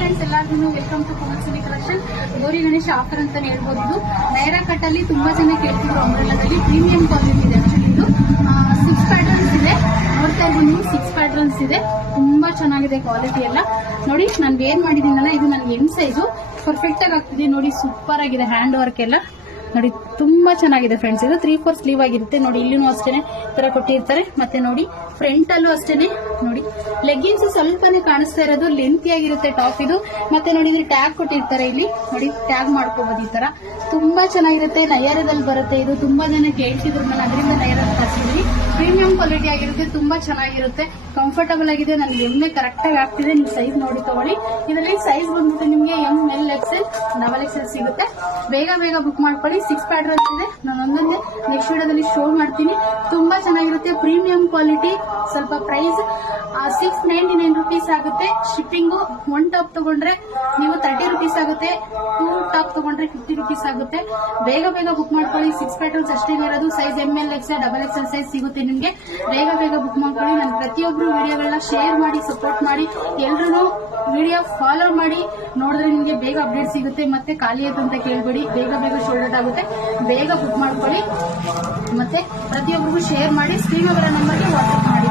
Friends, ಎಲ್ಲರಿಗೂ welcome to Kumaraswamy collection. Gauri Ganesha offer ಅಂತಾನೆ ಹೇಳ್ಬೋದು. ಇದು ನೈರಾ ಕಟ್ ಅಲ್ಲಿ ತುಂಬಾ ಜನ ಕೇಳ್ತಿದ್ರು. ಅಂಬ್ರೆಲಾದಲ್ಲಿ ಪ್ರೀಮಿಯಂ ಕ್ವಾಲಿಟಿ ಇದೆ. ಆಕ್ಚುಲಿ ಇದು 6 ಪ್ಯಾಟರ್ನ್ಸ್ ಇದೆ. ನೋಡ್ತಾ ಇರ್ಬೋದು ನೀವು, 6 ಪ್ಯಾಟರ್ನ್ಸ್ ಇದೆ. ತುಂಬಾ ಚೆನ್ನಾಗಿದೆ ಕ್ವಾಲಿಟಿ ಎಲ್ಲ. ನೋಡಿ ನಾನು ವೇರ್ ಮಾಡಿದ್ದೀನಲ್ಲ, ಇದು ನನಗೆ ಎಮ್ ಸೈಜು ಪರ್ಫೆಕ್ಟ್ ಆಗಿ ಆಗ್ತಿದೆ. ನೋಡಿ ಸೂಪರ್ ಆಗಿದೆ. ಹ್ಯಾಂಡ್ ವರ್ಕ್ ಎಲ್ಲ ನೋಡಿ ತುಂಬಾ ಚೆನ್ನಾಗಿದೆ ಫ್ರೆಂಡ್ಸ್. ಇದು 3/4 ಸ್ಲೀವ್ ಆಗಿರುತ್ತೆ. ನೋಡಿ ಇಲ್ಲಿನೂ ಅಷ್ಟೇನೆ ತರ ಕೊಟ್ಟಿರ್ತಾರೆ. ಮತ್ತೆ ನೋಡಿ ಫ್ರಂಟ್ ಅಲ್ಲೂ ಅಷ್ಟೇನೆ. ನೋಡಿ ಲೆಗ್ಗಿನ್ಸ್ ಸ್ವಲ್ಪನೇ ಕಾಣಿಸ್ತಾ ಇರೋದು, ಲೆಂತಿ ಆಗಿರುತ್ತೆ ಟಾಪ್ ಇದು. ಮತ್ತೆ ನೋಡಿ ಇಲ್ಲಿ ಟ್ಯಾಗ್ ಕೊಟ್ಟಿರ್ತಾರೆ. ಇಲ್ಲಿ ನೋಡಿ ಟ್ಯಾಗ್ ಮಾಡ್ಕೋಬಹುದು. ಈ ತರ ತುಂಬಾ ಚೆನ್ನಾಗಿರುತ್ತೆ. ನಯರದಲ್ಲಿ ಬರುತ್ತೆ. ಇದು ತುಂಬಾ ಜನ ಕೇಳ್ತಿದ್ರು, ನಾನು ಅದರಿಂದ ನಯರ ತರಿಸಿದ್ವಿ. ಪ್ರೀಮಿಯಂ ಕ್ವಾಲಿಟಿ ಆಗಿರುತ್ತೆ. ತುಂಬಾ ಚೆನ್ನಾಗಿರುತ್ತೆ, ಕಂಫರ್ಟಬಲ್ ಆಗಿದೆ. ನನಗೆ ಎಮ್ಮೆ ಕರೆಕ್ಟ್ ಆಗಿ ಆಗ್ತಿದೆ. ನೀವು ಸೈಜ್ ನೋಡಿ ತಗೊಳ್ಳಿ. ಇದರಲ್ಲಿ ಸೈಜ್ ಬಂದ್ಬಿಟ್ಟು ನಿಮಗೆ ML XL XL ಸಿಗುತ್ತೆ. ಬೇಗ ಬೇಗ ಬುಕ್ ಮಾಡ್ಕೊಳ್ಳಿ. 6 ಪ್ಯಾಟರ್ನ್ಸ್ ಇದೆ. ನಾನು ಒಂದೊಂದೇ ನೆಕ್ಸ್ಟ್ ವಿಡಿಯೋದಲ್ಲಿ ಶೋ ಮಾಡ್ತೀನಿ. ತುಂಬಾ ಚೆನ್ನಾಗಿರುತ್ತೆ. Premium quality. ಸ್ವಲ್ಪ ಪ್ರೈಸ್ 699 ರುಪೀಸ್ ಆಗುತ್ತೆ. ಶಿಪ್ಪಿಂಗು 1 ಟಾಪ್ ತಗೊಂಡ್ರೆ ನೀವು 30 ರುಪೀಸ್ ಆಗುತ್ತೆ. 2 ಟಾಪ್ ತಗೊಂಡ್ರೆ 50 ರುಪೀಸ್ ಆಗುತ್ತೆ. ಬೇಗ ಬೇಗ ಬುಕ್ ಮಾಡ್ಕೊಳ್ಳಿ. 6 ಪ್ಯಾಟರ್ನ್ಸ್ ಅಷ್ಟೇ ಇರೋದು. Size ML XL XL size ಸಿಗುತ್ತೆ ನಿಮ್ಗೆ. ಬೇಗ ಬೇಗ ಬುಕ್ ಮಾಡ್ಕೊಳ್ಳಿ. ನಾನು ಪ್ರತಿಯೊಬ್ರು ವಿಡಿಯೋಗಳನ್ನ ಶೇರ್ ಮಾಡಿ ಸಪೋರ್ಟ್ ಮಾಡಿ. ಎಲ್ರು ವಿಡಿಯೋ ಫಾಲೋ ಮಾಡಿ ನೋಡಿದ್ರೆ ನಿಮ್ಗೆ ಬೇಗ ಅಪ್ಡೇಟ್ ಸಿಗುತ್ತೆ. ಮತ್ತೆ ಖಾಲಿ ಆಯ್ತು ಅಂತ ಕೇಳ್ಬೇಡಿ. ಬೇಗ ಬೇಗ ಶೋಲ್ಡ್ ಆಗುತ್ತೆ. ಬೇಗ ಬುಕ್ ಮಾಡ್ಕೊಳ್ಳಿ. ಮತ್ತೆ ಪ್ರತಿಯೊಬ್ಬರಿಗೂ ಶೇರ್ ಮಾಡಿ. ಸ್ಕ್ರೀನ್ ಬರೋ ನಂಬರ್ಗೆ ವಾಟ್ಸ್ಆಪ್ ಮಾಡಿ.